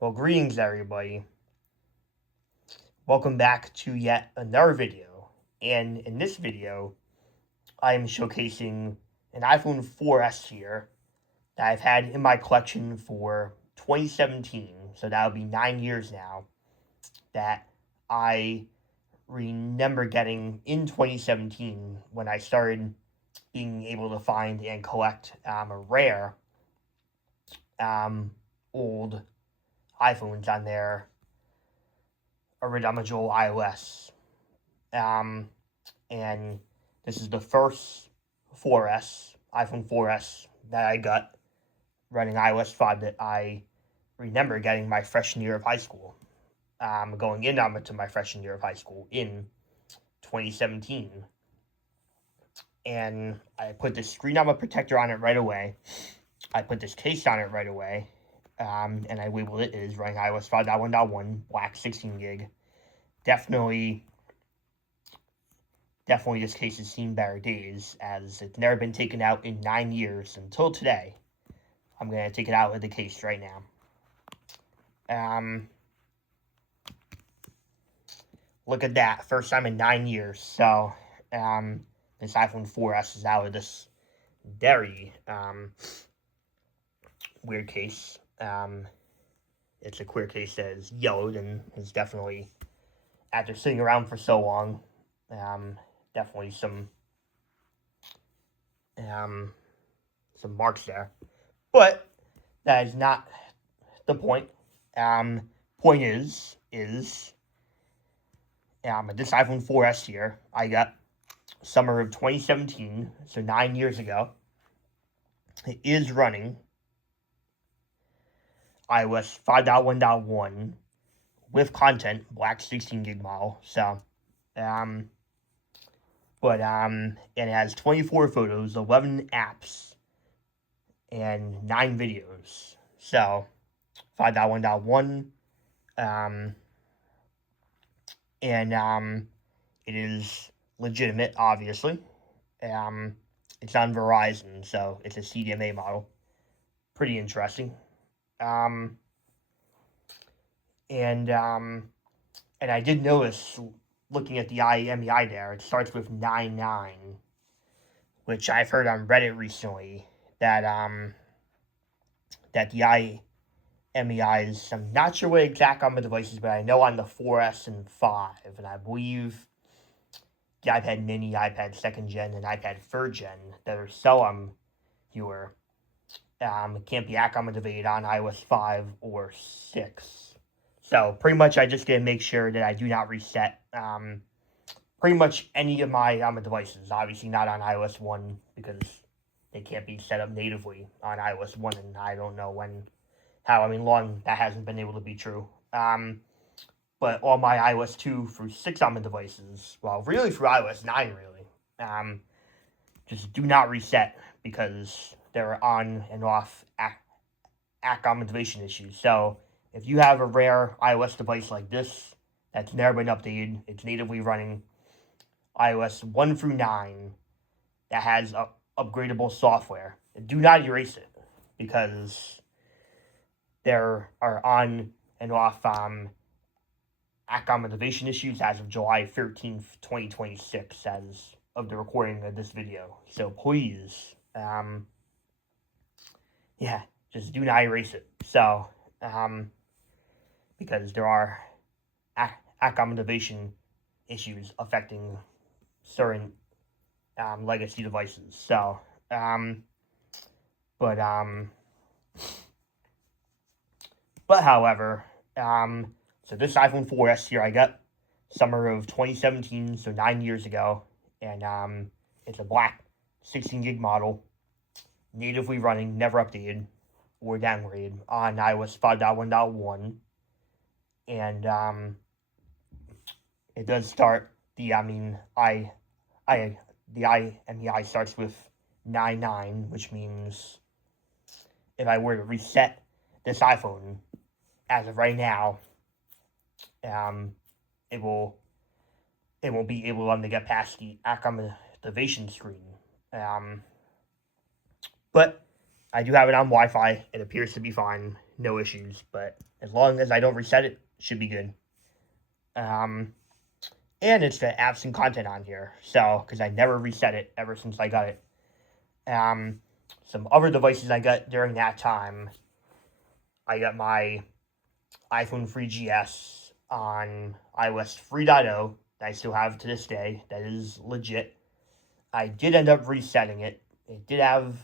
Well, greetings everybody. Welcome back to yet another video. And in this video, I am showcasing an iPhone 4S here that I've had in my collection for 2017. So that'll be 9 years now that I remember getting in 2017 when I started being able to find and collect a rare old iPhones on their original iOS. And this is the first 4S, iPhone 4S that I got running iOS 5 that I remember getting my freshman year of high school. Going into my freshman year of high school in 2017. And I put this screen armor protector on it right away. I put this case on it right away. And I labeled it as running iOS 5.1.1, black 16 gig. Definitely this case has seen better days, as it's never been taken out in 9 years until today. I'm going to take it out of the case right now. Look at that. First time in 9 years. So, this iPhone 4S is out of this very weird case. It's a clear case that is yellowed and is definitely, after sitting around for so long, definitely some marks there. But that is not the point. Point is this iPhone 4S here, I got summer of 2017, so 9 years ago. It is running iOS 5.1.1 with content, black 16 gig model. So, and it has 24 photos, 11 apps, and 9 videos. So, 5.1.1, and it is legitimate, obviously. It's on Verizon, so it's a CDMA model. Pretty interesting. And I did notice, looking at the IMEI there, it starts with 99, which I've heard on Reddit recently, that the IMEIs, I'm not sure what exact on the devices, but I know on the 4S and 5, and I believe the iPad mini, iPad 2nd gen, and iPad 3rd gen that are so newer, can't be accommodated on iOS 5 or 6. So pretty much I just gotta make sure that I do not reset pretty much any of my devices. Obviously not on iOS 1 because they can't be set up natively on iOS 1, and I don't know long that hasn't been able to be true. But all my iOS 2 through 6 devices, well, really through iOS 9, really, just do not reset because they're on and off accommodation issues. So if you have a rare iOS device like this that's never been updated, it's natively running iOS 1 through 9 that has upgradable software, do not erase it because there are on and off accommodation issues as of July 13th, 2026, as of the recording of this video. So please, just do not erase it. So, because there are accommodation issues affecting certain legacy devices. So, but however, so this iPhone 4S here I got summer of 2017, so 9 years ago, and it's a black 16 gig model, natively running, never updated or downgraded on iOS 5.1.1, and it does start the IMEI starts with 99, which means if I were to reset this iPhone as of right now, it won't be able to get past the accommodation screen. But I do have it on Wi-Fi. It appears to be fine. no issues. But as long as I don't reset it, should be good. And it's the apps and content on here. So, because I never reset it ever since I got it. Some other devices I got during that time. I got my iPhone 3GS on iOS 3.0 that I still have to this day. That is legit. I did end up resetting it. It did have,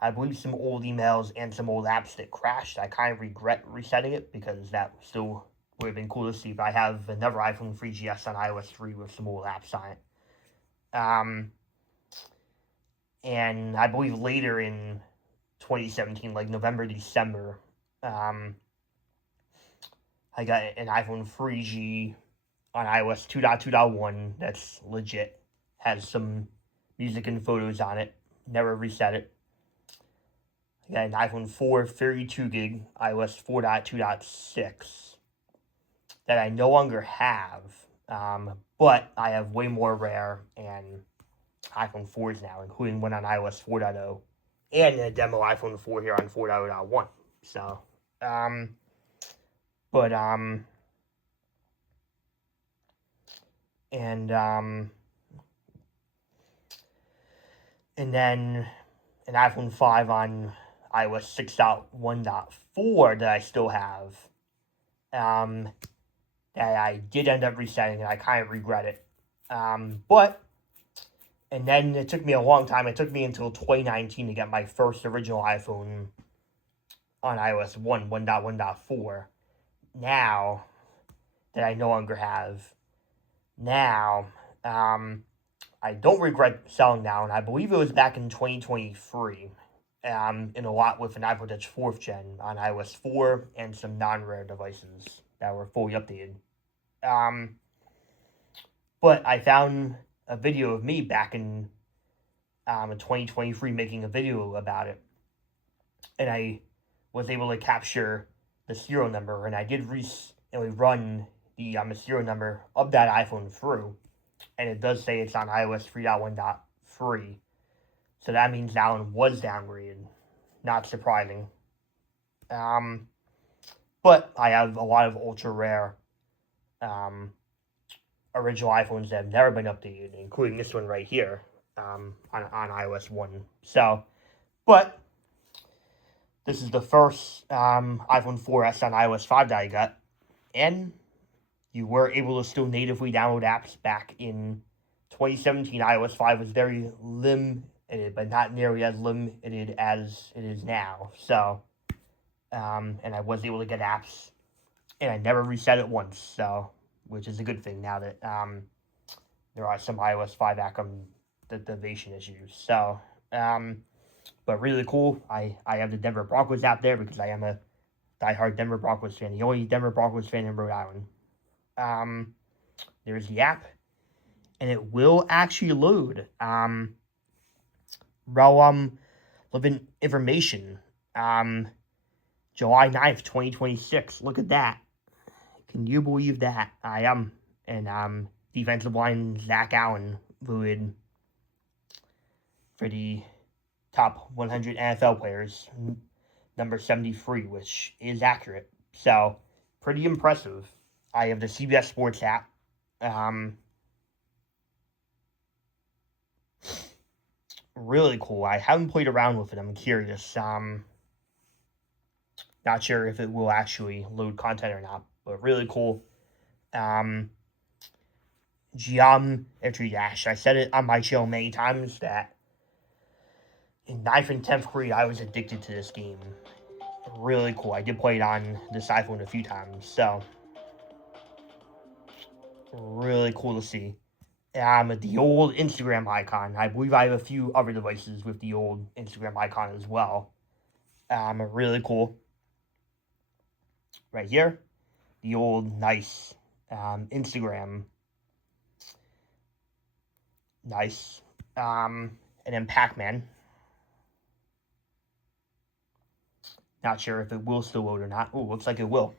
I believe, some old emails and some old apps that crashed. I kind of regret resetting it because that still would have been cool to see. But I have another iPhone 3GS on iOS 3 with some old apps on it. And I believe later in 2017, like November, December, I got an iPhone 3G on iOS 2.2.1 that's legit. Has some music and photos on it. Never reset it. I got an iPhone 4 32 gig iOS 4.2.6 that I no longer have. But I have way more rare and iPhone 4s now, including one on iOS 4.0 and a demo iPhone 4 here on 4.0.1. So, but, and then an iPhone 5 on iOS 6.1.4 that I still have, that I did end up resetting, and I kind of regret it. And then it took me a long time. It took me until 2019 to get my first original iPhone on iOS 1.1.4. Now, that I no longer have. Now, I don't regret selling now, and I believe it was back in 2023, in a lot with an iPod Touch 4th Gen on iOS 4 and some non-rare devices that were fully updated. But I found a video of me back in 2023 making a video about it, and I was able to capture the serial number, and I did run the serial number of that iPhone through, and it does say it's on iOS 3.1.3, so that means that one was downgraded. Not surprising. But I have a lot of ultra rare original iPhones that have never been updated, including this one right here, on iOS 1. So, but this is the first iPhone 4S on iOS 5 that I got, and you were able to still natively download apps back in 2017. iOS 5 was very limited, but not nearly as limited as it is now. So, and I was able to get apps, and I never reset it once, so, which is a good thing now that there are some iOS 5 activation issues. So, but really cool. I have the Denver Broncos app there because I am a diehard Denver Broncos fan, the only Denver Broncos fan in Rhode Island. There's the app, and it will actually load relevant information. July 9th, 2026. Look at that. Can you believe that? I am. And defensive line Zach Allen voted for the top 100 NFL players, number 73, which is accurate. So, pretty impressive. I have the CBS Sports app. Really cool. I haven't played around with it. I'm curious. Not sure if it will actually load content or not, but really cool. Geometry Dash. I said it on my channel many times that in 9th and 10th grade, I was addicted to this game. Really cool. I did play it on this iPhone a few times, so really cool to see. The old Instagram icon. I believe I have a few other devices with the old Instagram icon as well. Really cool. Right here, the old nice Instagram. Nice. And then Pac-Man. Not sure if it will still load or not. Oh, looks like it will.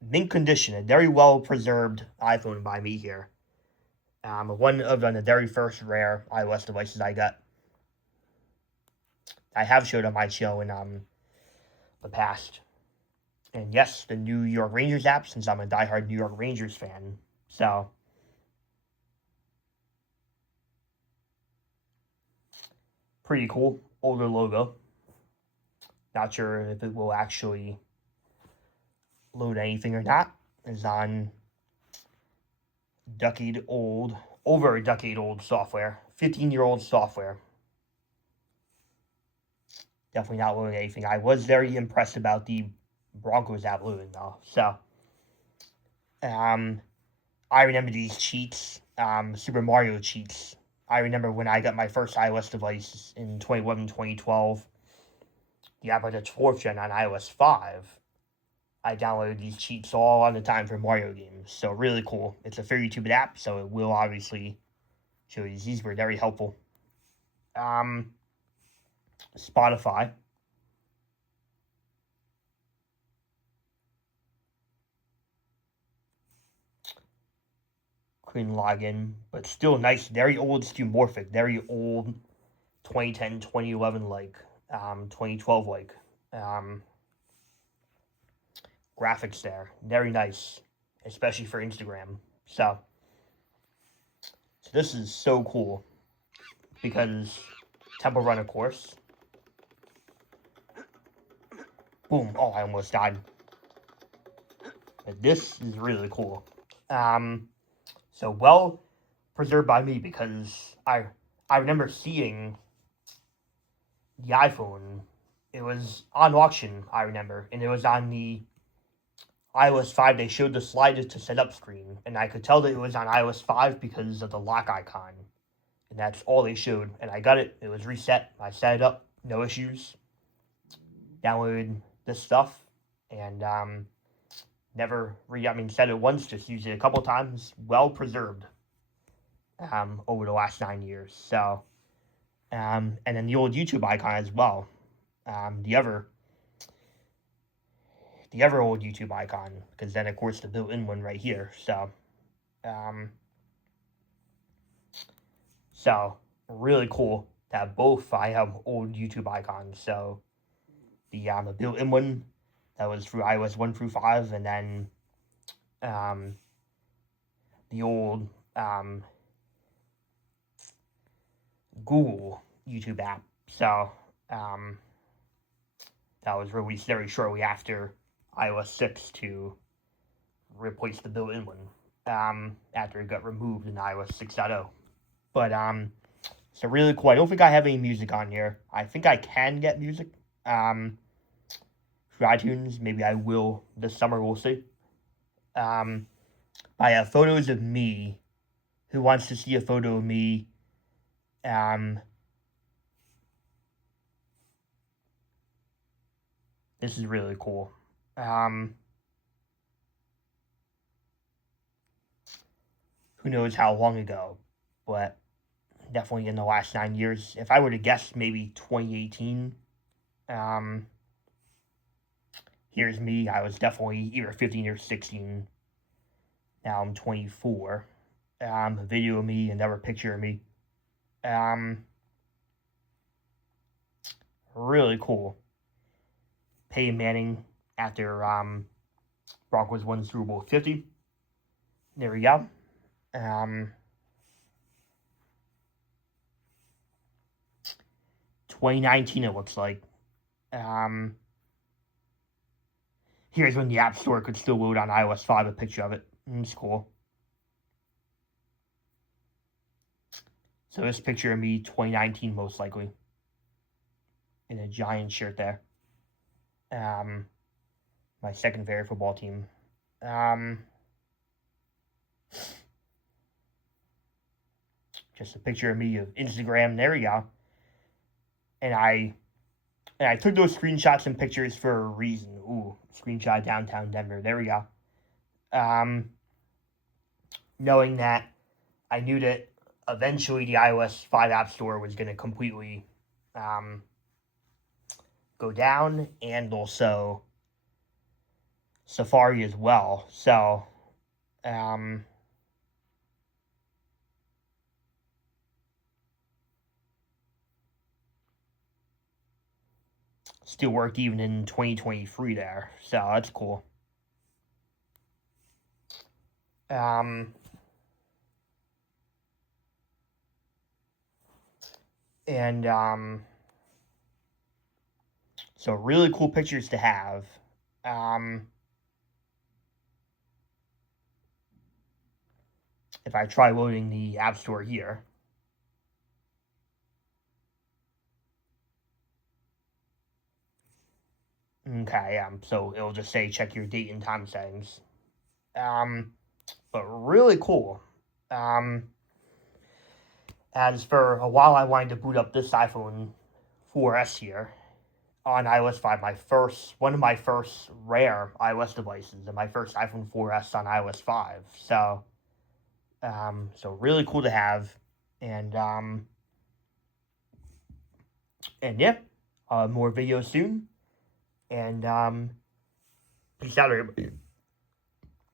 Mint condition, a very well preserved iPhone by me here. One of the very first rare iOS devices I got. I have showed on my channel in the past. And yes, the New York Rangers app, since I'm a diehard New York Rangers fan. So, pretty cool. Older logo. Not sure if it will actually load anything or not. It's on over a decade old software. 15-year-old software. Definitely not loading anything. I was very impressed about the Broncos app loading though. So, I remember these cheats, Super Mario cheats. I remember when I got my first iOS device in 2011, 2012, the app was its 4th gen on iOS 5. I downloaded these cheats all on the time for Mario games. So really cool. It's a 32-bit app, so it will obviously show you. These were very helpful. Spotify. Couldn't log in, but still nice. Very old skeuomorphic. Very old 2010, 2011 like, 2012 like. Graphics there. Very nice, especially for Instagram. So this is so cool because Temple Run, of course. Boom. Oh, I almost died. But this is really cool. So well preserved by me because I remember seeing the iPhone. It was on auction, I remember, and it was on the iOS 5. They showed the slide to set up screen, and I could tell that it was on iOS 5 because of the lock icon. And that's all they showed. And I got it. It was reset. I set it up. No issues. Downloaded this stuff. And never set it once. Just used it a couple times. Well preserved. Over the last 9 years. So, and then the old YouTube icon as well. The other old YouTube icon. Because then, of course, the built-in one right here. So, really cool to have both. I have old YouTube icons. So, the built-in one that was through iOS 1 through 5, and then the old Google YouTube app. So, that was released very shortly after iOS 6 to replace the built-in one after it got removed in iOS 6.0. But, so really cool. I don't think I have any music on here. I think I can get music through iTunes. Maybe I will this summer. We'll see. I have photos of me. Who wants to see a photo of me? This is really cool. Who knows how long ago, but definitely in the last 9 years. If I were to guess, maybe 2018. Here's me. I was definitely either 15 or 16. Now I'm 24. A video of me, another picture of me. Really cool. Peyton Manning after Broncos won Super Bowl 50. There we go. 2019 it looks like. Here's when the App Store could still load on iOS 5, a picture of it. It's cool. So this picture of me, 2019 most likely. In a Giant shirt there. My second favorite football team. Just a picture of me of Instagram. There we go. And I took those screenshots and pictures for a reason. Ooh, screenshot downtown Denver. There we go. Knowing that I knew that eventually the iOS 5 App Store was going to completely go down, and also Safari as well. So, still worked even in 2023 there. So that's cool. And so really cool pictures to have. If I try loading the App Store here. Okay, so it'll just say check your date and time settings. But really cool. As for a while, I wanted to boot up this iPhone 4S here on iOS 5, one of my first rare iOS devices, and my first iPhone 4S on iOS 5. So, so really cool to have, and yeah, more videos soon, and peace out, everybody.